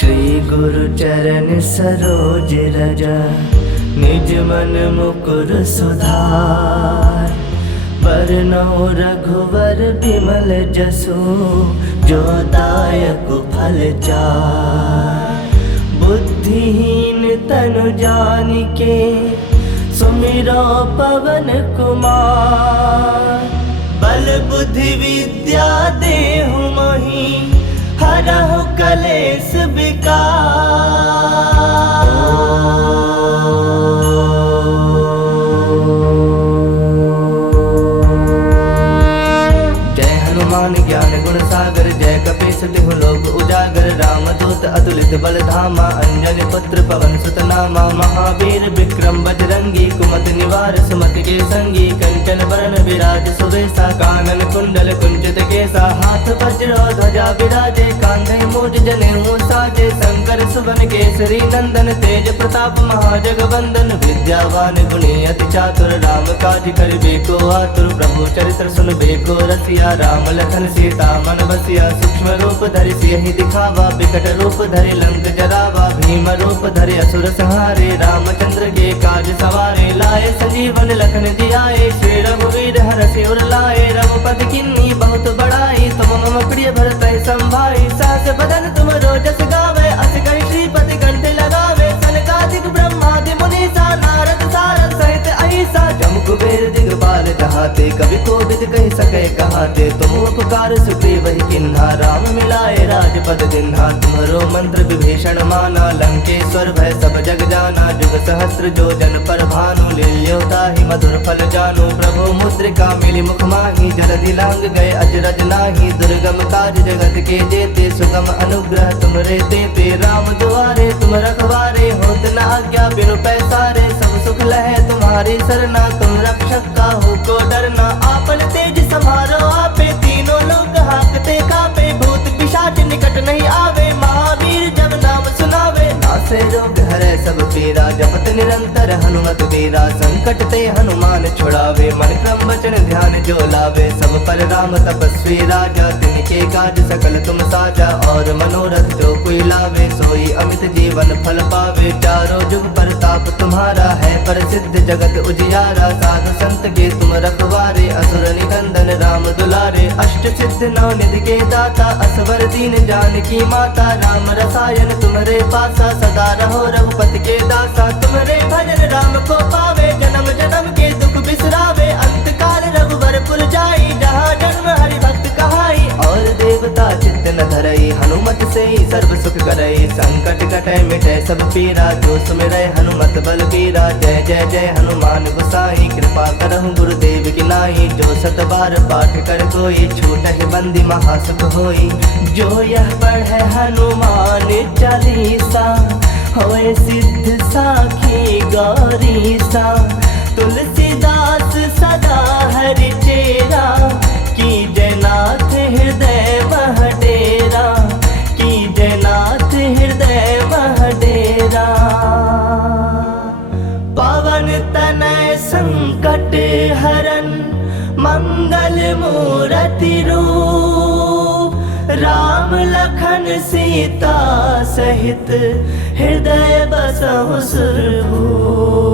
श्री गुरु चरण सरोज रज, निज मन मुकुर सुधार। बरनउँ रघुवर बिमल जसु, जो दायक फल चार। बुद्धिहीन तनु जानिके, सुमिरो पवन कुमार। बल बुद्धि विद्या देहु मोहि, हरहु कलेश विकार। जय हनुमान ज्ञान गुण सागर, जय कपीस तिहु लोक उजागर। रामदूत अतुलित बल धामा, अंजनी पुत्र पवन सुत नामा। महावीर विक्रम बजरंगी, कुमति निवार सुमति के संगी। कंचन बरन विराज सुबेसा, कानन कुंडल कुंचित केसा। हाथ वज्र ध्वजा विराजे, कांधे मूज जनेऊ साजे। शंकर सुवन केसरी नंदन, तेज प्रताप महाजगवंदन। विद्यावान गुणी अति चातुर, राम काज करिबे को आतुर। प्रभु चरित्र सुनबे को रसिया, राम लखन सीता मन बसिया। सूक्ष्म रूप धरि सियहि दिखावा, विकट रूप धरि लंक जरावा। भीम रूप धरि असुर संहारे, रामचंद्र के काज सवारे। लाए संजीवन लखन जियाए, श्री रघुवीर हरषि उर लाए। रघुपति किन्नी बहुत बड़ाई, तुम मम प्रिय भरतहि संभाई। सहस बदन तुम रोजस गावे, अस कहि श्रीपति कंठ लगावे। सनकादिक ब्रह्मादि मुनीसा, नारद सारद सहित अहिसा। जम कुबेर दिगपाल जहाते, कवि कोविद कहि सकै कहाते। तुम उपकार सुग्रीव ही किन्हा, राम मिलाए राजपद दिन्हा। तुम्हरो मंत्र विभीषण माना, लंकेश्वर भय सब जग जाना। जुग सहस्त्र जो जन पर भानु, लील्यो ताहि मधुर फल जानु। प्रभु मुद्रिका मिली मुख माहि, जलधि लांग गए अजरज नाही। दुर्गम काज जगत के जेते, सुगम अनुग्रह तुमरे तेते। राम दुआरे तुम रखवारे, होत न आज्ञा बिनु पैसारे। सब सुख लहै तुम्हारी सरना, तुम रक्षक काहू को डरना। आपन तेज समारो आपे, तीनों लोक हांकते कापे। भूत पिशाच निकट नहीं आवे, महावीर जब नाम सुनावे। नासे रोग हरै सब पीरा, जपत निरंतर हनुमत वीरा। संकट ते हनुमान छुड़ावे, मन क्रम वचन ध्यान जो लावे। सब पर राम तपस्वी राजा, तिनके काज सकल तुम साजा। और मनोरथ जो कोई लावे, सोई अमित जीवन फल पावे। चारों जुग परताप तुम्हारा है, प्रसिद्ध जगत उजियारा। साधु संत के तुम रखवारे, असुर निकंदन राम दुलारे। अष्ट सिद्ध नौ निधि के दाता, असवर दीन जानकी माता। राम रसायन तुम्हारे पासा, सदा रहो रघुपति के दासा। तुम्हारे भजन राम को पावे, जन्म जन्म के दुख बिसरावे। अंत काल रघुवर पुर जाई, जहाँ जन्म हरि भक्त कहाई। और देवता चित्त न धरई, हनुमत से सर्व सुख करई। संकट कटै मिटै सब पीरा, जो सुमिरै हनुमत बल बीरा। जय जय जय हनुमान गोसाई, कृपा करहु गुरुदेव की नाई। जो सत बार पाठ कर कोई, छूटहि बंदी महासुख होई। जो यह पढ़ै हनुमान चालीसा, होए सिद्ध साखी गौरीसा। तुलसीदास सदा हरि चेरा, कीजय नाथ हृदय मह डेरा। कीजय नाथ हृदय मह डेरा। पवन तनय संकट हरन, मंगल मूरति रूप। राम लखन सीता सहित, हृदय बसहु सुरभूप।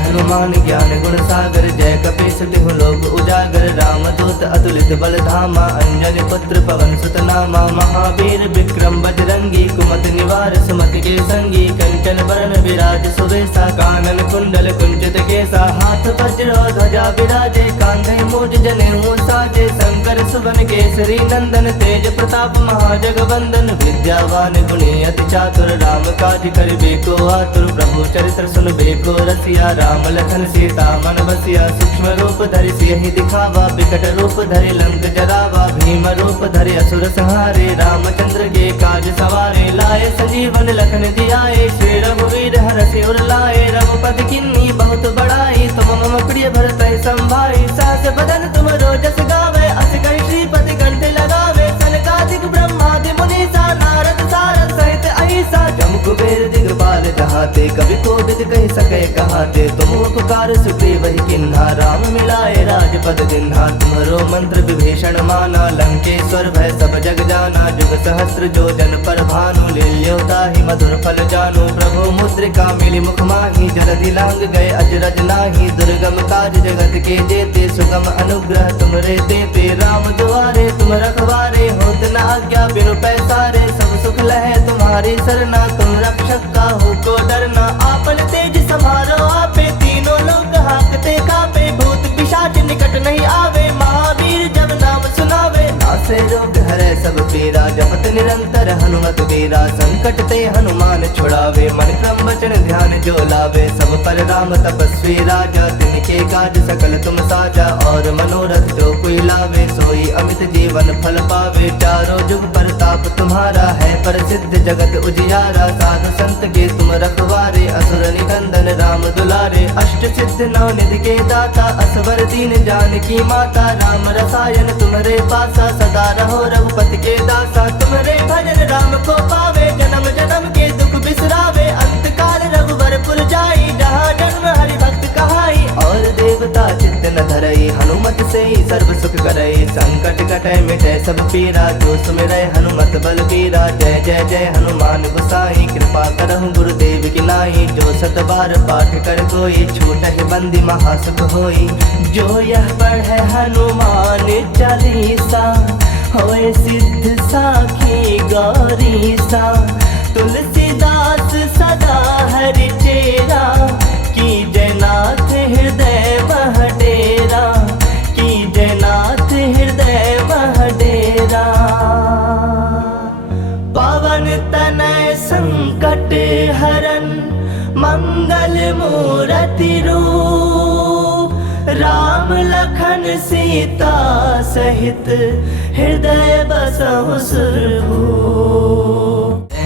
हनुमान ज्ञान गुण सागर, जय कपीस तिहु लोक उजागर। रामदूत अतुलित बल धामा, अंजनी पुत्र पवन सुत नामा। महावीर विक्रम बजरंगी, कुमति निवार सुमति के संगी। कंचन बरन विराज सुबेसा, कानन कुंडल कुंचित केसा। हाथ वज्र ध्वजा विराजे, कांधे मूज जनेऊ साजे। शंकर सुवन केसरी नंदन, तेज प्रताप महाजगवंदन। विद्यावान गुणी अति चातुर, राम काज करिबे को आतुर। प्रभु चरित्र सुनबे को रसिया, राम लखन सीता मन बसिया। सूक्ष्म रूप धरि सियहि दिखावा, विकट रूप धरि लंक जरावा। भीम रूप धरि असुर संहारे, रामचंद्र के काज सवारे। लाए संजीवन लखन जियाए, श्री रघुवीर हरषि उर लाए। रघुपति किन्नी बहुत बड़ाई, तुम मम प्रिय भरतहि संभाई। सहस बदन तुम रोजस गावे, अस कहि श्रीपति कंठ लगावे। सनकादिक ब्रह्मादि मुनीसा, नारद सारद सहित अहिसा। जम कुबेर दिगपाल जहाते, कवि कोविद कहि सकै कहाते। तुम उपकार सुग्रीव ही किन्हा, राम मिलाए राजपद दिन्हा। तुम्हरो मंत्र विभीषण माना, लंकेश्वर भय सब जग जाना। जुग सहस्त्र जो जन पर भानु, लील्यो लील्यो ताहि मधुर फल जानु। प्रभु मुद्रिका मिली मुख माही, जलधि लांग गए अजरज नाही। दुर्गम काज जगत के जेते, सुगम अनुग्रह तुमरे देते। राम दुआरे तुम रखवारे, होत न आज्ञा बिनु पैसारे। सब सुख लहे तुम्हारी सरना, तुम रक्षक काहू को डरना। आपन तेज समारो आपे, तीनों लोग हाकते कापे। भूत पिशाच निकट नहीं आवे, महावीर जब नाम सुनावे। नासे रोग हरे सब पीरा, जपत निरंतर हनुमत वीरा। संकट ते हनुमान छुड़ावे, मन क्रम वचन ध्यान जो लावे। सब पर राम तपस्वी राजा, तिनके काज सकल तुम साजा। और मनोरथ जो कोई लावे, सोई अमित जीवन फल पावे। चारों जुग परताप तुम्हारा है, प्रसिद्ध जगत उजियारा। साधु संत के तुम रखवारे, असुर निकंदन राम दुलारे। अष्ट सिद्ध नौ निधि के दाता, असवर दीन जानकी माता। राम रसायन तुम्हारे पासा, सदा रहो रघुपति के दासा। तुम्हारे भजन राम को पावे, जन्म जन्म के दुख बिसरावे। अंत काल रघुवर पुर जाई, जहाँ जन्म हरि भक्त कहाई। और देवता चित्त न धरई, हनुमत से ही सर्व सुख करई। संकट कटै मिटै सब पीरा, जो सुमिरै हनुमत बल बीरा। जय जय जय हनुमान गोसाई, कृपा करहु गुरुदेव की नाई। जो सत बार पाठ कर कोई, छूटहि बंदी महासुख होई। जो यह पढ़े हनुमान चालीसा, होए सिद्ध साखी गौरीसा। तुलसीदास सदा हरि चेरा, की जयनाथ हृदय मह डेरा। की जयनाथ हृदय मह डेरा। पवन तनय संकट हरन, मंगल मूरति रूप। राम लखन सीता सहित, हृदय बसहु सुरभूप।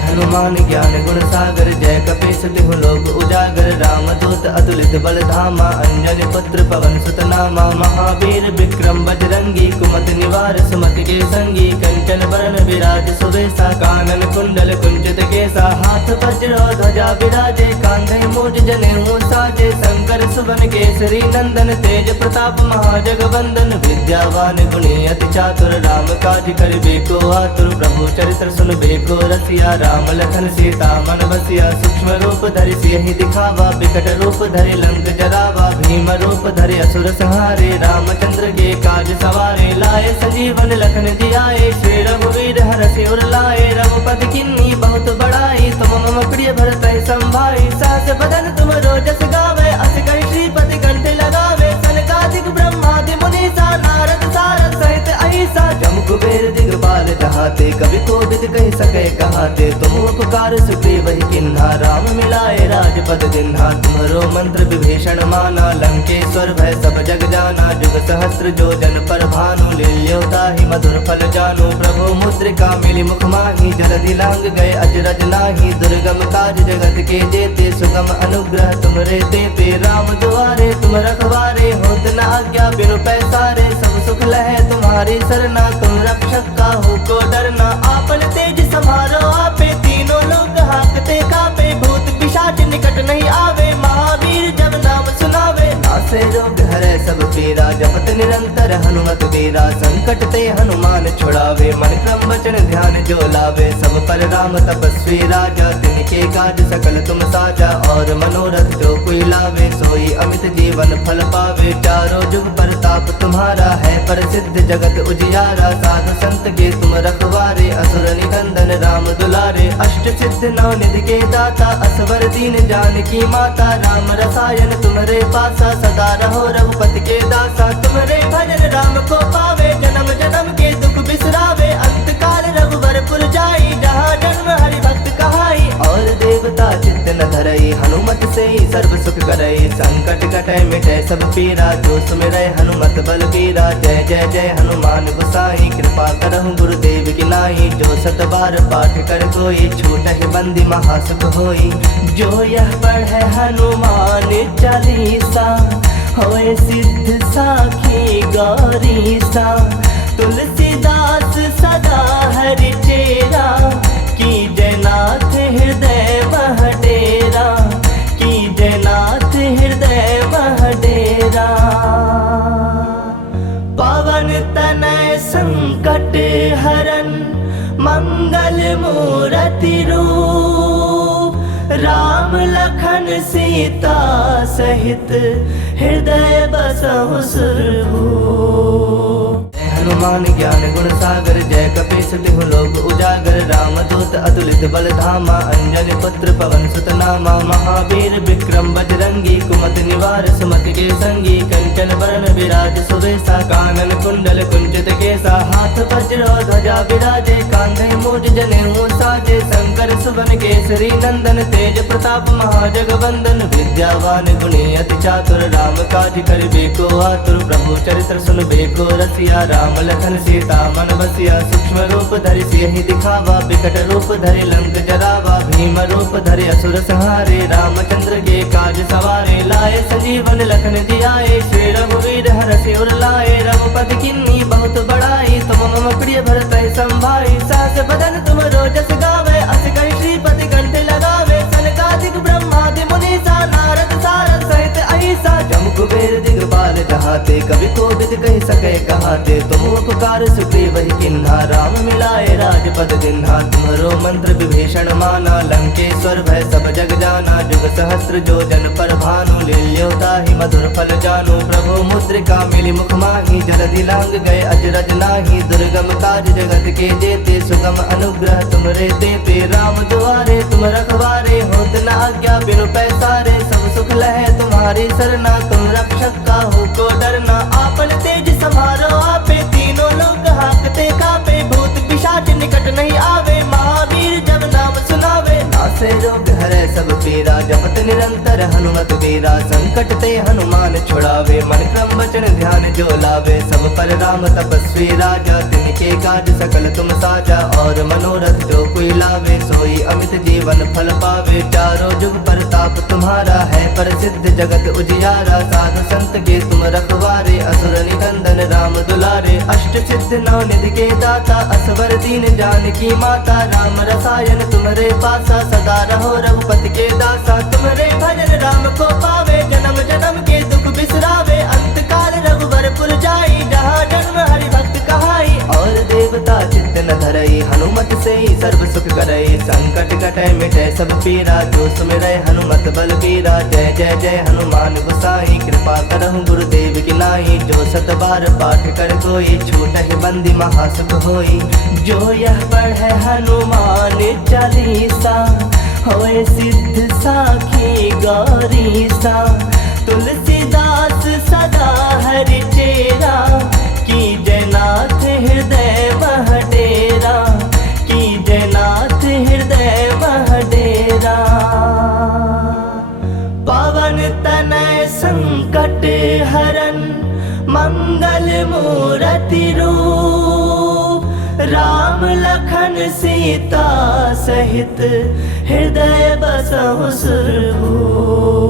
हनुमान ज्ञान गुण सागर, जय कपीस तिहु लोक उजागर। राम दूत अतुलित बल धामा, अंजनी पुत्र पवन सुत नामा। महावीर विक्रम बजरंगी, कुमति निवार सुमति के संगी। कंचन बरन विराज सुबेसा, कानन कुंडल कुंचित केसा। हाथ वज्र ध्वजा विराजे, कांधे मूज जनेऊ साजे। शंकर सुवन केसरी नंदन, तेज प्रताप महाजगवंदन। विद्यावान गुणी अति चातुर, राम काज करिबे को आतुर। प्रभु चरित्र सुनबे को रसिया, राम लखन सीता मन बसिया। सूक्ष्म रूप धरि सियहि दिखावा, विकट रूप धरि लंक जरावा। भीम रूप धरि असुर संहारे, रामचंद्र के काज सवारे। लाए संजीवन लखन जियाए, श्री रघुवीर हरषि उर लाए। रघुपति किन्नी बहुत बड़ाई, तुम मम प्रिय भरत संभाई। सहस बदन तुम रोजस गावे, अस कहि श्रीपति कंठ लगावे। सनकादिक ब्रह्मादि मुनीसा, नारद सारद सहित अहिसा। जम कुबेर दिगपाल जहाते, कवि कोविद कहि सके कहाते। तुम उपकार सुग्रीव ही किन्हा, राम मिलाए राजपद दिन्हा। तुम्हारो मंत्र विभीषण माना, लंकेश्वर भय सब जग जाना। जुग सहस्त्र जो जन पर भानु, लील्यो ताहि मधुर फल जानु। प्रभु मुद्रिका मिली मुख माही, जलधि लांग गए अजरज नाही। दुर्गम काज जगत के जेते, सुगम अनुग्रह तुमरे देते। राम दुआरे तुम रखवारे, होत न आज्ञा बिनु पैसारे। सब सुख लहे तुम्हारी सरना, तुम रक्षक काहू को डरना। आपन तेज समारो आपे, तीनों लोग हाकते कापे। भूत पिशाच निकट नहीं आवे, महावीर जब नाम सुनावे। नासे रोग हरे सब पीरा, जपत निरंतर हनुमत वीरा। संकट ते हनुमान छुड़ावे, मन क्रम वचन ध्यान जो लावे। सब पर राम तपस्वी राजा, तिनके काज सकल तुम साजा। और मनोरथ जो कोई लावे, सोई अमित जीवन फल पावे। चारों जुग परताप तुम्हारा है, प्रसिद्ध जगत उजियारा। साधु संत के तुम रखवारे, असुर निकंदन राम दुलारे। अष्ट सिद्ध नौ निधि के दाता, असवर दीन जानकी माता। राम रसायन तुम्हारे पासा, सदा रहो रघुपति के दासा। तुम्हारे भजन राम को पावे, जन्म जन्म के दुख बिसरावे। अंत काल रघुवर पुर जाई, जहाँ जन्म हरि भक्त कहाई। और देवता चित्त न धरई, हनुमत से ही सर्व सुख करई। संकट कटै मिटै सब पीरा, जो सुमिरै हनुमत बल बीरा। जय जय जय हनुमान गोसाई, कृपा करहु गुरुदेव की नाई। जो सत बार पाठ कर कोई, छूटहि बंदी महासुख होई। जो यह पढ़े हनुमान चालीसा, होए सिद्ध साखी गौरीसा। तुलसीदास सदा हरि चेरा, की जयनाथ हृदय मह डेरा। की जयनाथ हृदय मह डेरा। पवन तनय संकट हरन, मंगल मूरति रूप, राम लखन सीता सहित हृदय बसहु सुरभूप। हनुमान ज्ञान गुण सागर, जय कपीस तिहु लोक उजागर, रामदूत अतुलित बल धामा, अंजनी पुत्र पवन सुत नामा, महावीर विक्रम बजरंगी, कुमति निवार सुमति के संगी, कंचन बरन विराज सुबेसा, कानन कुंडल कुंचित केसा, हाथ वज्र ध्वजा विराजे, कांधे मूज जनेऊ साजे, शंकर सुवन केसरी नंदन, तेज प्रताप महाजगवंदन, विद्यावान गुणी अति चातुर, राम काज करिबे को आतुर, प्रभु चरित्र सुनबे को रसिया, राम लखन सीता मन बसिया, सूक्ष्म रूप धरि सियहि दिखावा, विकट रूप धरि लंक जरावा, भीम रूप धरि असुर संहारे, रामचंद्र के काज सवारे, लाए संजीवन लखन जियाए, श्री रघुवीर हरषि उर लाए, रघुपति किन्नी बहुत बड़ाई, तुम मम प्रिय भरत संभाई, सहस बदन तुम रोजस गावे, अस कहि श्रीपति कंठ लगावे, सनकादिक ब्रह्मादि मुनीसा, नारद सारद सहित अहिसा, जम कुबेर दिगपाल जहाते, कवि कोविद कहि सके कहाते, तुम उपकार सुग्रीव ही किन्हा, राम मिलाए राजपद दिन्हा, तुम्हरो मंत्र विभीषण माना, लंकेश्वर भय सब जग जाना, जुग सहस्त्र जो जन पर भानु, लील्योता ही मधुर फल जानु, प्रभु मुद्रिका मिली मुख माही, जलधि लांग गए अजरज नाही, दुर्गम काज जगत के जेते, सुगम अनुग्रह तुमरे देते, राम दुआरे तुम रखवारे, होत न आज्ञा बिनु पैसारे, सब सुख लहे तुम्हारी सरना, तुम रक्षक काहू को डरना, आपन तेज समारो आपे, तीनों लोग हाकते कापे, भूत पिशाच निकट नहीं आवे, महावीर जब नाम सुनावे, नासे रोग हरे सब पीरा, जपत निरंतर हनुमत वीरा, संकट ते हनुमान छुड़ावे, मन क्रम वचन ध्यान जो लावे, सब पर राम तपस्वी राजा, तिनके काज सकल तुम साजा, और मनोरथ जो कोई लावे, सोई अमित जीवन फल पावे, चारों जुग प्रताप तुम्हारा है, प्रसिद्ध जगत उजियारा, साधु संत के तुम रखवारे, असुर निकंदन राम दुलारे, अष्ट सिद्ध नौ निधि के दाता, असवर दीन जानकी माता, राम रसायन तुम्हारे पासा, सदा रहो रघुपति के दासा, तुम्हारे भजन राम को पावे, जन्म जन्म के दुख बिसरावे, अंत काल रघुबर पुर जाई, जहाँ जन्म हरि भक्त कहाई, और देवता चित्त न धरई, हनुमत से ही सर्व सुख करई, संकट कटै मिटै सब पीरा, जो सुमिरै हनुमत बल बीरा, जय जय जय हनुमान गोसाई, कृपा करहु गुरुदेव की नाई, जो सत बार पाठ कर कोई, छूटहि बंदी महासुख होई, जो यह पढ़े हनुमान चालीसा, होए सिद्ध साखी गौरीसा, तुलसीदास सदा हरि चेरा, की जयनाथ हृदय मह डेरा, की जयनाथ हृदय मह डेरा, पवन तनय संकट हरन, मंगल मूरति रूप, राम लखन सीता सहित हृदय बसहु सुरभूप।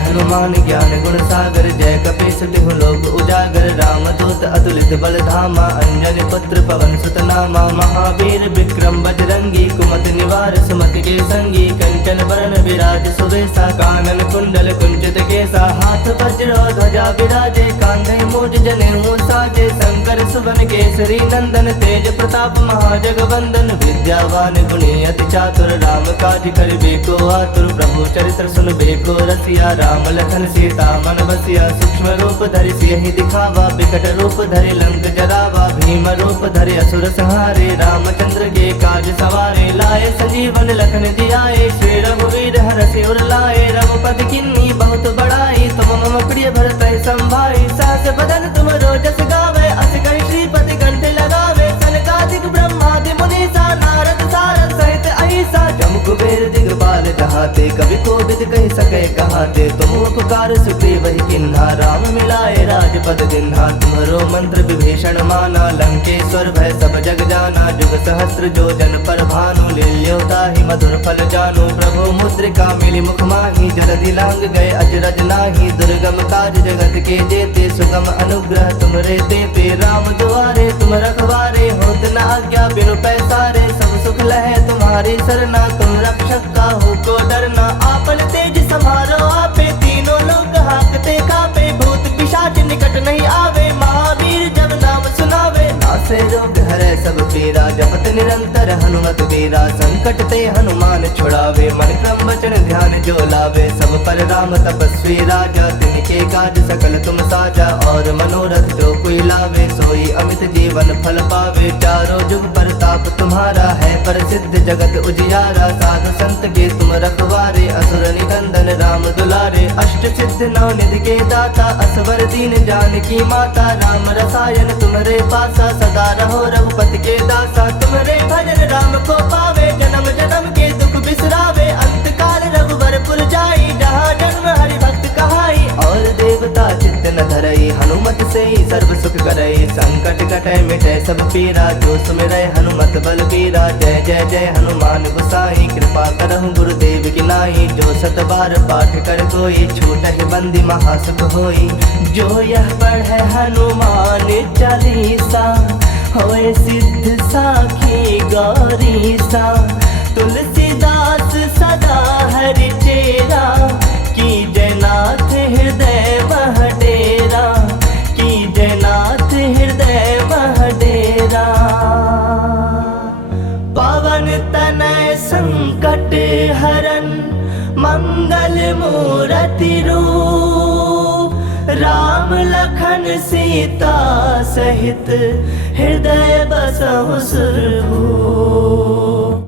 हनुमान ज्ञान गुण सागर, जय कपीस तिहु लोक उजागर, रामदूत अतुलित बल धामा, अंजनी पुत्र पवन सुत नामा, महावीर विक्रम बजरंगी, कुमति निवार सुमति के संगी, कंचन बरन विराज सुबेसा, कानन कुंडल कुंचित केसा, हाथ वज्र ध्वजा विराजे, कांधे मूज जनेऊ साजे, शंकर सुवन केसरी नंदन, तेज प्रताप महाजगवंदन, विद्यावान गुणी अति चातुर, राम काज करिबे को आतुर, प्रभु चरित्र सुनबे को रसिया, राम लखन सीता मन बसिया, सूक्ष्म रूप धरि सियहि दिखावा, विकट रूप धरि लंक जरावा, भीम रूप धरि असुर संहारे, रामचंद्र के काज सवारे, लाए संजीवन लखन जियाए, श्री रघुवीर हरषि उर लाए, रघुपति किन्नी बहुत बड़ाई, तुम मम प्रिय भरत संभाई, सहस बदन तुम रोजस गावे, अस कहि श्रीपति कंठ लगावे, सनकादिक ब्रह्मादि मुनीसा, नारद सारद सहित अहिसा, जम कुबेर दिगपाल जहाते, कवि कोविद कहि सके कहाते, तुम उपकार सुग्रीव ही किन्हा, राम मिलाए राजपद दिन्हा, तुम्हरो मंत्र विभीषण माना, लंकेश्वर भय सब जग जाना, जुग सहस्त्र जो जन पर भानु, लील्योता ही मधुर फल जानु, प्रभु मुद्रिका मिली मुख माही, जलधि लांग गए अजरज नाही, दुर्गम काज जगत के जेते, सुगम अनुग्रह तुमरे देते, राम दुआरे तुम रखवारे, होत न आज्ञा बिनु पैसारे, सब सुख लहे तुम्हारी सरना, तुम रक्षक काहू को डरना, आपन तेज समारो आपे, तीनों लोग हाकते कापे, भूत पिशाच निकट नहीं आवे, महावीर जब नाम सुनावे, नासे रोग हरे सब पीरा, जपत निरंतर हनुमत वीरा, संकट ते हनुमान छुड़ावे, मन क्रम वचन ध्यान जो लावे। सब पर राम तपस्वी राजा, तिनके काज सकल तुम साजा। और मनोरथ जो कोई लावे, सोई अमित जीवन फल पावे। चारों जुग प्रताप तुम्हारा है, प्रसिद्ध जगत उजियारा। साधु संत के तुम रखवारे, असुर निकंदन राम दुलारे। अष्ट सिद्ध नौ निधि के दाता, असवर दीन जानकी माता। राम रसायन तुम्हारे पासा, सदा रहो रघुपति के दासा। तुम्हारे भजन राम को पावे, जन्म जन्म के दुख बिसरावे। अंत काल रघुवर पुर जाई, जहाँ जन्म हरि भक्त कहाई। और देवता चित्त न धरई, हनुमत से ही सर्व सुख करई। संकट कटै मिटै सब पीरा, जो सुमिरै हनुमत बल बीरा। जय जय जय हनुमान गोसाई, कृपा करहु गुरुदेव की नाई। जो सत बार पाठ कर कोई, छूटहि बंदी महासुख होई। जो यह पढ़ै हनुमान चालीसा, होए सिद्ध साखी गौरीसा। तुलसीदास सदा हरि चेरा, की जयनाथ हृदय मह डेरा। की जयनाथ हृदय मह डेरा। पवन तनय संकट हरन, मंगल मूरति रूप। राम लखन सीता सहित, हृदय बसहु सुरभूप।